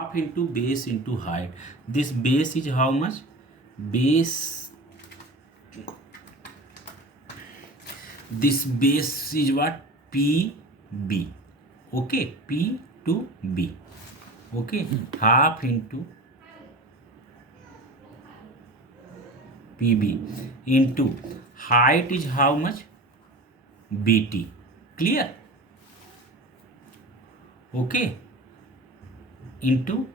half into base into height. This base is how much? Base, this base is what? PB. Okay, P to B. Okay, half into PB into height is how much? BT. Clear? Okay, into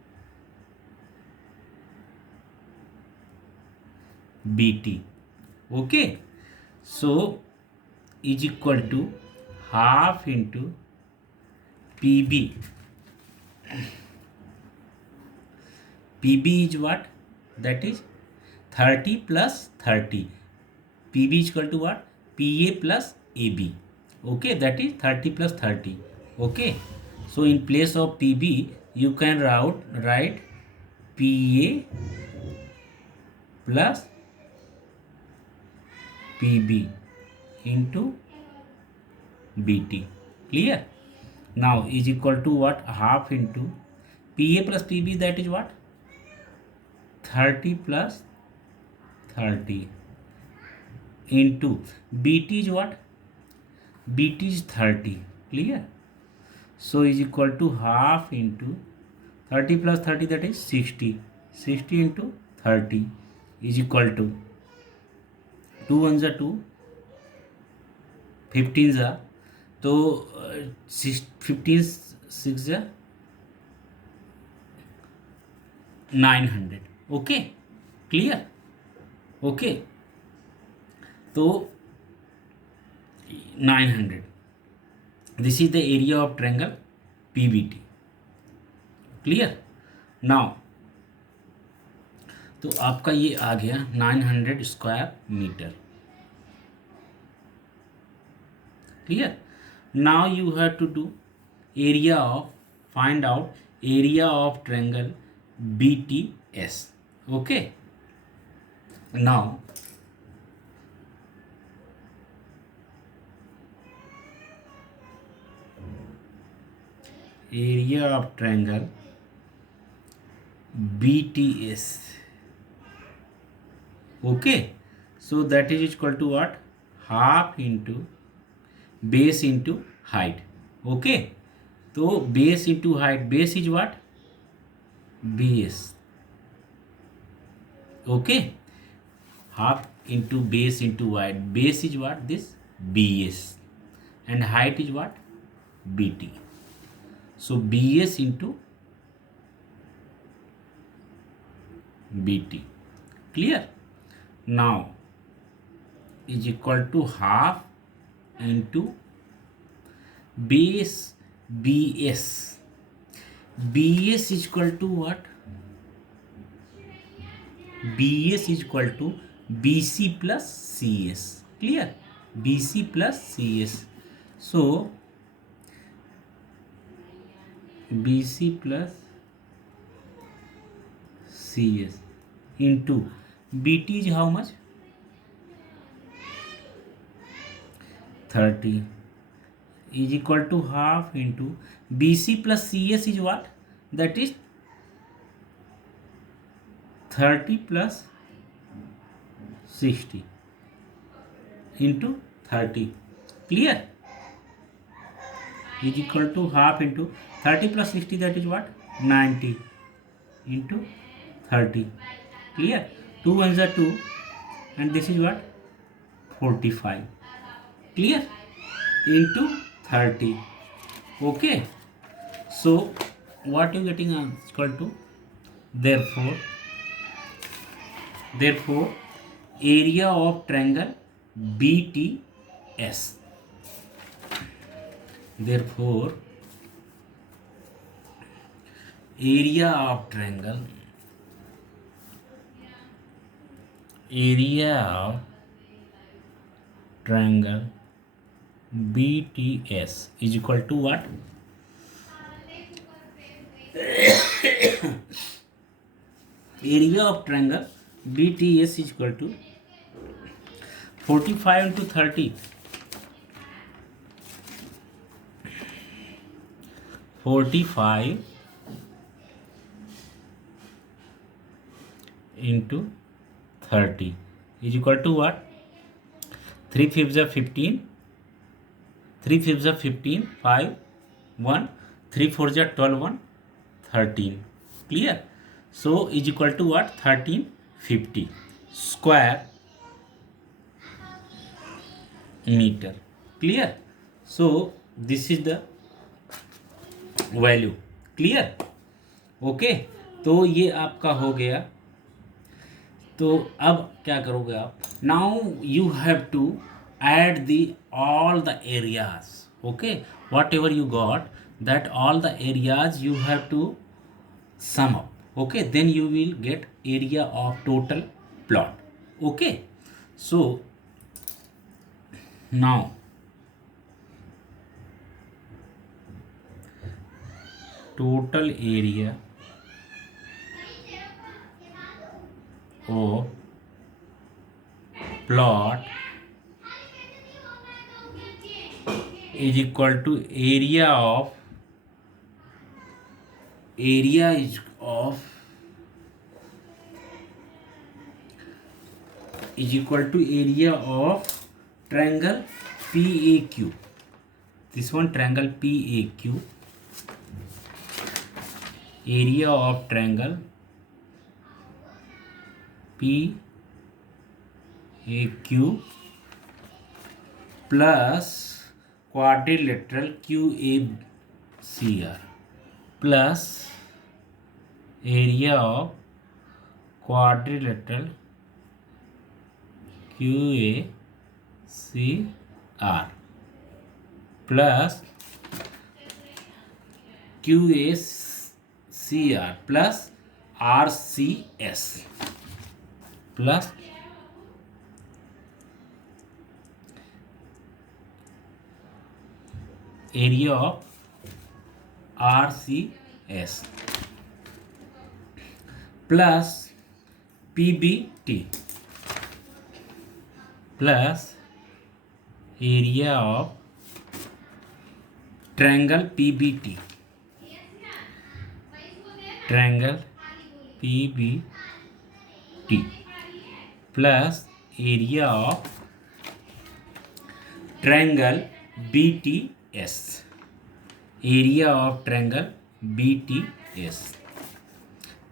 BT. Okay, so is equal to half into PB. PB is what? That is 30 plus 30. PB is equal to what? PA plus AB. Okay, that is 30 plus 30. Okay, so in place of PB, you can write PA plus PB into BT. Clear? Now is equal to what? Half into PA plus PB, that is what? 30 plus 30 into BT is what? BT is 30. Clear? So is equal to half into 30 plus 30, that is 60. 60 into 30 is equal to 2 ones are 2, 15s are, तो 15 6 are 900. Okay, clear? Okay, तो 900. This is the area of triangle PBT. Clear? Now तो आपका ये आ गया 900 square metre. Clear? Now you have to do area of, find out area of triangle BTS. Okay, now area of triangle BTS. Okay, so that is equal to what? Half into base into height. Okay, so base into height, base is what? BS. Okay, half into base into height, base is what? This BS, and height is what? BT. So BS into BT. Clear? Now is equal to half into base BS. BS is equal to what? BS is equal to BC plus CS. Clear? BC plus CS. So BC plus CS into BT is how much? 30 is equal to half into BC plus CS is what? That is 30 plus 60 into 30. Clear? Is equal to half into 30 plus 60, that is what? 90 into 30. Clear? 2 ones are 2, and this is what? 45. Clear? Into 30. Okay, so what you getting is equal to, therefore area of triangle BTS. Therefore area of triangle BTS is equal to what? Area of triangle BTS is equal to 45 into 30. 45 into 30 is equal to what? 3 fifths are 15, 3 fifths are 15, 5, 1, 3 fours are 12, 1, 13. Clear? So is equal to what? 1350 square meter. Clear? So this is the value. Clear? Okay, तो ये आपका हो गया. तो अब क्या करोगे आप? Now you have to add the all the areas. Okay, whatever you got that all the areas you have to sum up. Okay, then you will get area of total plot. Okay, so now total area of plot is equal to area is equal to area of triangle PAQ. This one triangle PAQ, area of triangle PAQ plus quadrilateral QACR plus area of quadrilateral QACR plus QACR plus RCS plus area of RCS plus PBT plus area of triangle PBT, triangle PBT plus area of triangle BTS, area of triangle BTS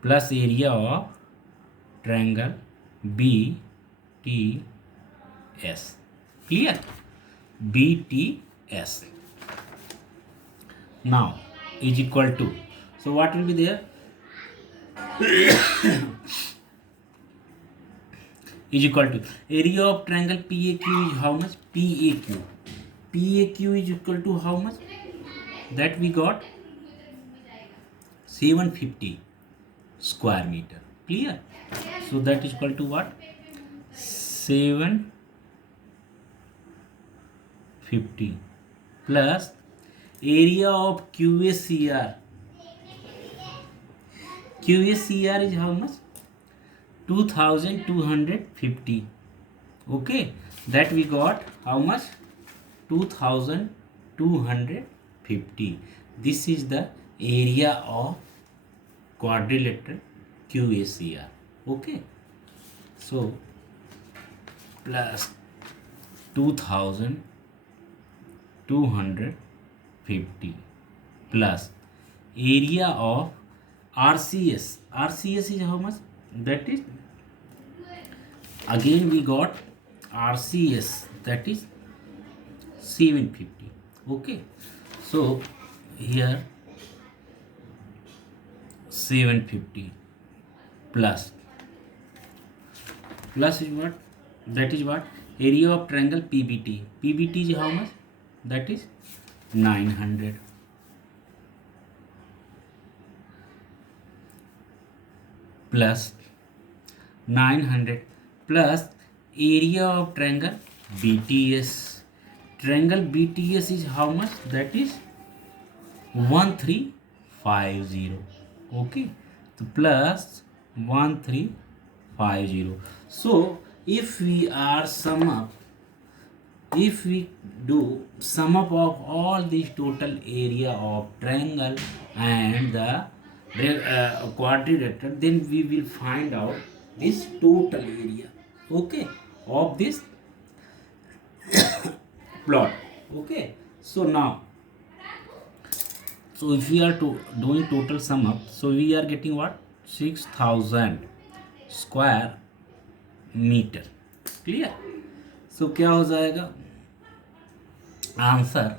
plus area of triangle BTS. Clear? BTS. Now is equal to, so what will be there? Is equal to area of triangle PAQ is how much? PAQ is equal to how much? That we got 750 square meter. Clear? So that is equal to what? 750 plus area of QACR. QACR is how much? 2250. Okay, that we got how much? 2250. This is the area of quadrilateral QACR. Okay, so plus 2250 plus area of RCS. RCS is how much? That is, again we got RCS, that is 750. Okay, so here 750 plus is what? That is what? Area of triangle PBT. PBT is how much? That is 900 plus 900 plus area of triangle BTS. Triangle BTS is how much? That is 1350. Okay, so plus 1350. So if we are if we do sum up of all these total area of triangle and the quadrilateral, then we will find out this total area, okay, of this plot. Okay, so now, so if we are doing total sum up, so we are getting what, 6000 square meter. Clear. सो क्या हो जाएगा answer,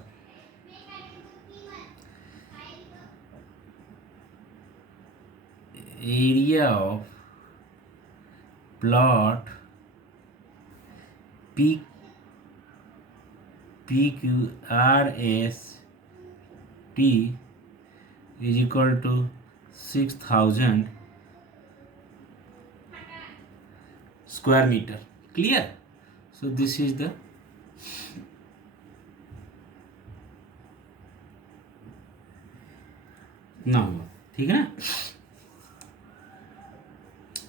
area of plot P PQRST is equal to 6000 square meter. Clear? So this is the now. ठीक है ना.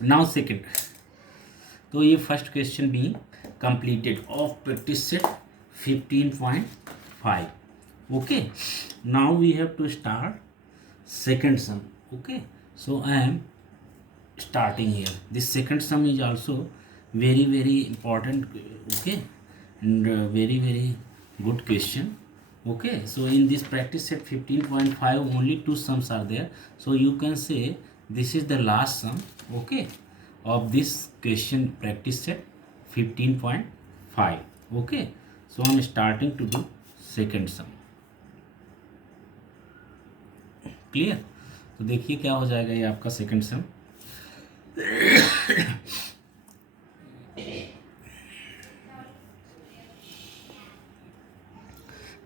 Now second, तो ये first question भी completed of practice set 15.5. Okay, now we have to start second sum. Okay, so I am starting here. This second sum is also very important. Okay, and very good question. Okay, so in this practice set 15.5 only two sums are there, so you can say this is the last sum, okay, of this question practice set 15.5. okay, so I'm starting to do second sum. Clear. तो देखिए क्या हो जाएगा ये आपका second some.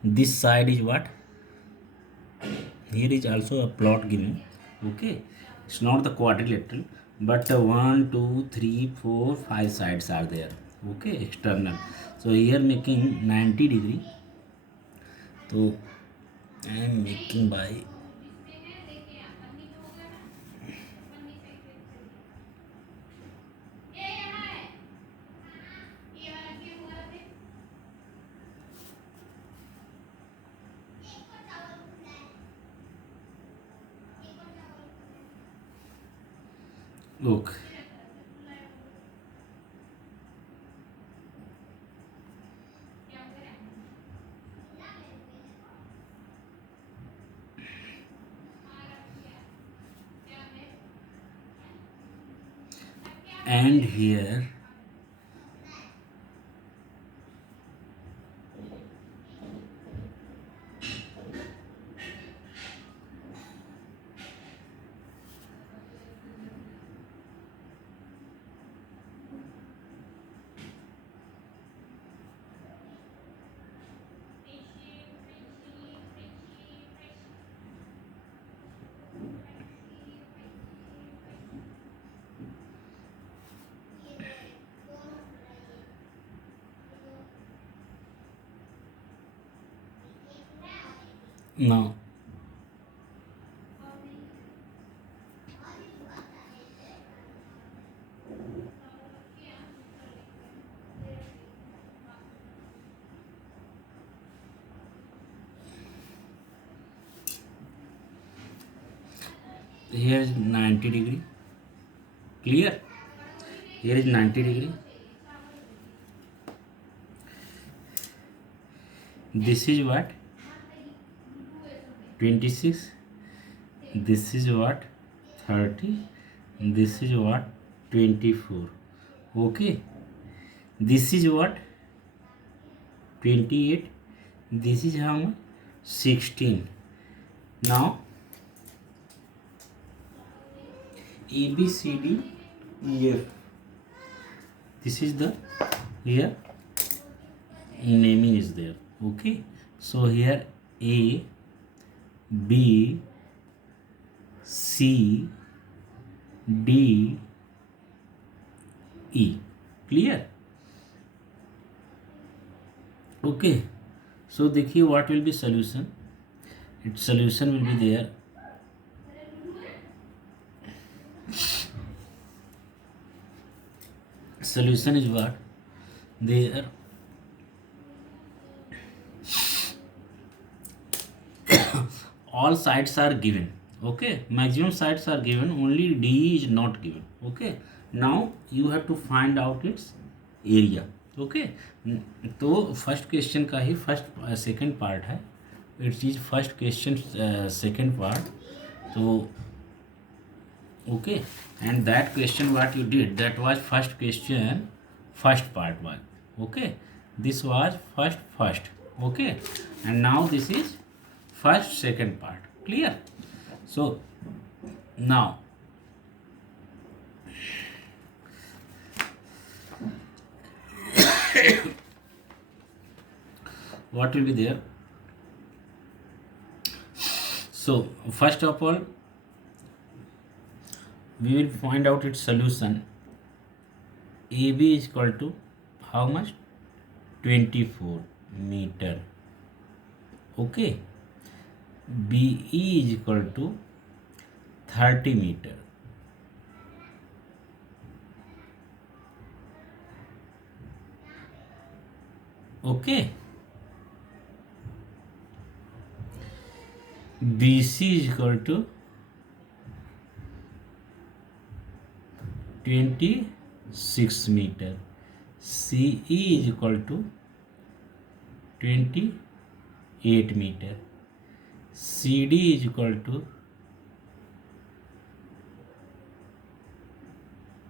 This side is what? Here is also a plot given. Okay, it's not the quadrilateral, but 1 2 3 4 5 sides are there. Okay, external. So here making 90 degree. So I am making by look. And here now here is 90 degree. Clear? Here is 90 degree. This is what? 26. This is what? 30. This is what? 24. Okay. This is what? 28. This is how much? 16. Now A B C D E F. This is the here naming is there. Okay, so here A B C D E. Clear? Okay, so देखिए what will be solution. Its solution will be there. Solution is what? There all sides are given. Okay, maximum sides are given, only D is not given. Okay, now you have to find out its area. Okay, तो first question का ही first second part है, it's is first question second part. तो okay, and that question what you did, that was first question, first part was. Okay, this was first. Okay, and now this is first second part. Clear? So now what will be there? So first of all, we will find out its solution. AB is equal to how much? 24 meter. Okay, BE is equal to 30 meter. Okay, BC is equal to 26 meter. CE is equal to 28 meter. CD is equal to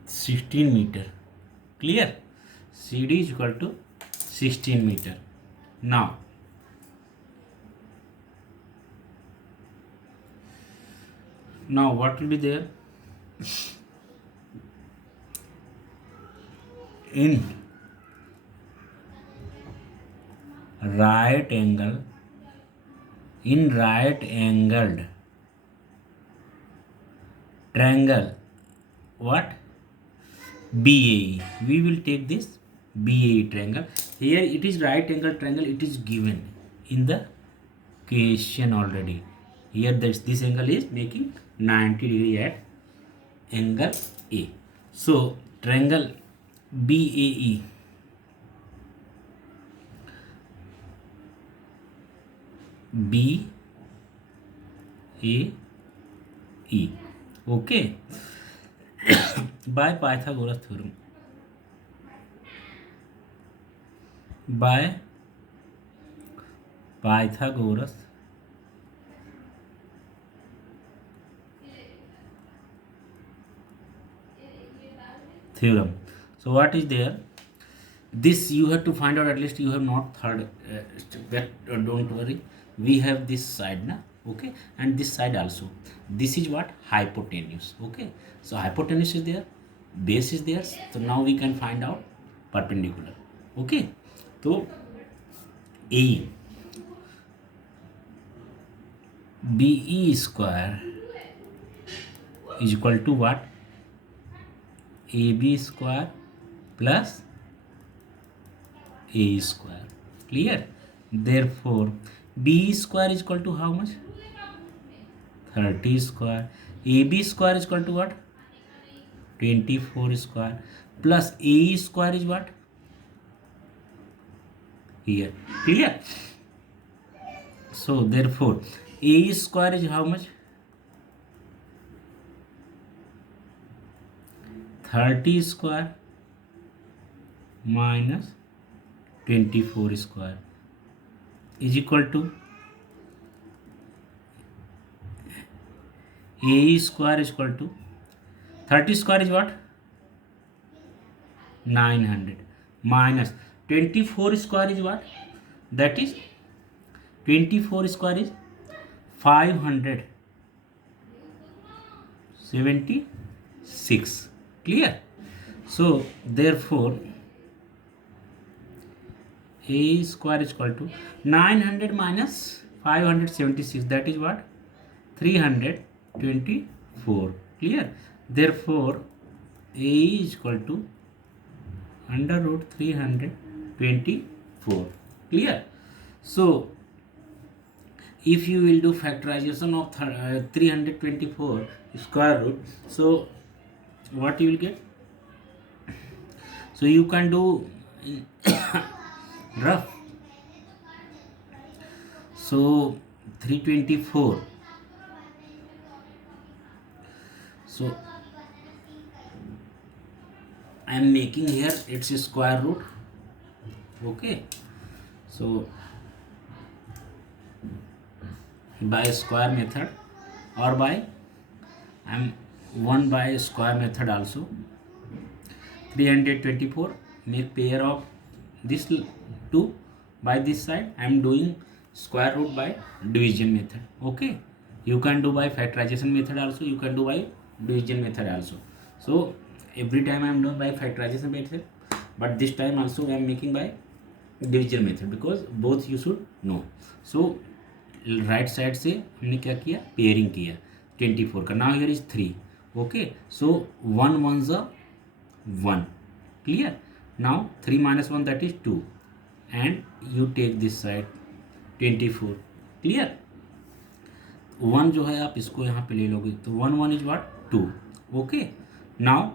16 meter. Clear? CD is equal to 16 meter. Now what will be there? In right angled triangle, what? BAE. We will take this BAE triangle. Here it is right angle triangle, it is given in the question already. Here this angle is making 90 degree at angle A. So triangle BAE, BAE. Okay, by Pythagoras theorem. By Pythagoras theorem. So what is there? This you have to find out, at least you have not third that don't worry, we have this side na. Okay, and this side also, this is what? Hypotenuse. Okay, so hypotenuse is there, base is there, so now we can find out perpendicular. Okay, so A BE square is equal to what? AB square plus A square. Clear? Therefore B square is equal to how much? 30 square. AB square is equal to what? 24 square plus A square is what? Here. Clear? So therefore A square is how much? 30 square minus 24 square is equal to A square is equal to 30 square is what? 900 minus 24 square is what? That is 24 square is 576. Clear? So therefore A square is equal to 900 minus 576, that is what? 324. Clear? Therefore A is equal to under root 324. Clear? So if you will do factorization of 324 square root, so what you will get? So you can do rough. So 324 So I am making here its square root. Okay, so by square method or by I am 1 by square method also. 324, make pair of this 2 by this side. I am doing square root by division method. Okay, you can do by factorization method also, you can do by division method also. So every time I am doing by factorization method, but this time also I am making by division method because both you should know. So right side से हमने क्या किया, pairing किया 24 का. Now here is 3. Okay, सो 1 1 ज़ 1. Clear. Now 3 minus 1 that is 2 and you take this side 24. Clear. 1 जो है आप इसको यहाँ पे ले लोगे तो 1 1 इज व्हाट 2. ओके, नाउ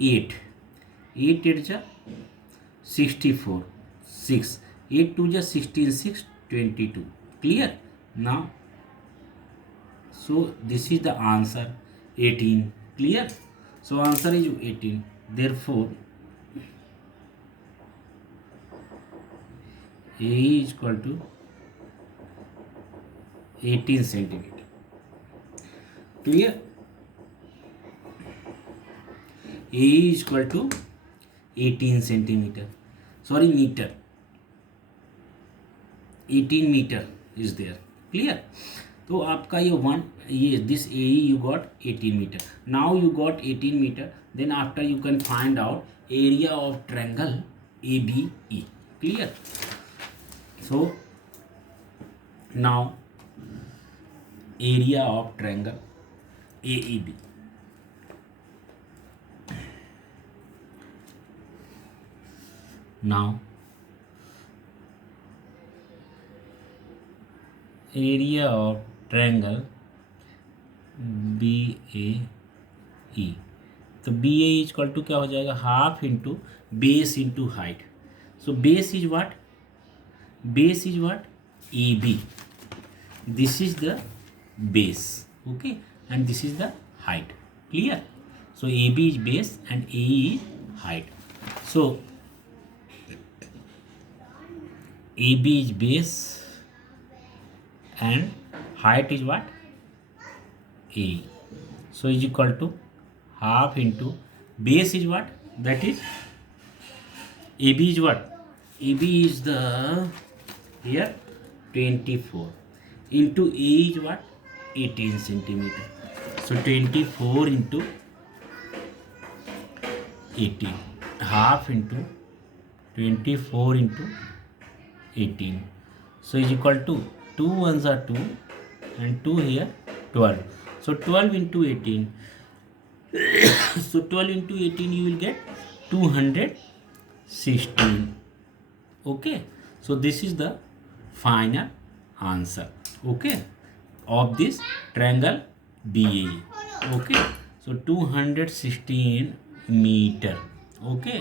8 8 8 जा 64 6 8 2 जा 16 6 22. Clear. Now so this is the answer 18. Clear. So answer is 18. Therefore A is equal to 18 centimeter. Clear. A is equal to 18 centimeter. Sorry, meter. 18 meter is there. Clear. तो आपका ये this a you got 18 meter. Now you got 18 meter. Then after you can find out area of triangle A B E. Clear. So now area of triangle A E B. Now area of triangle B A E. तो B A equal to क्या हो जाएगा, half into base into height. So base is what, base is what A B. This is the base. Okay, and this is the height. Clear. So A B is base and A is height. So A B is base and height is what, A. So is equal to half into base is what, that is AB is what, AB is the here 24 into A is what, 18 centimeter. So 24 into 18, half into 24 into 18. So is equal to 2 ones are 2 and 2 here 12. So 12 into 18. So 12 into 18 you will get 216. Okay. So this is the final answer. Okay. Of this triangle BAE. Okay. So 216 meter. Okay.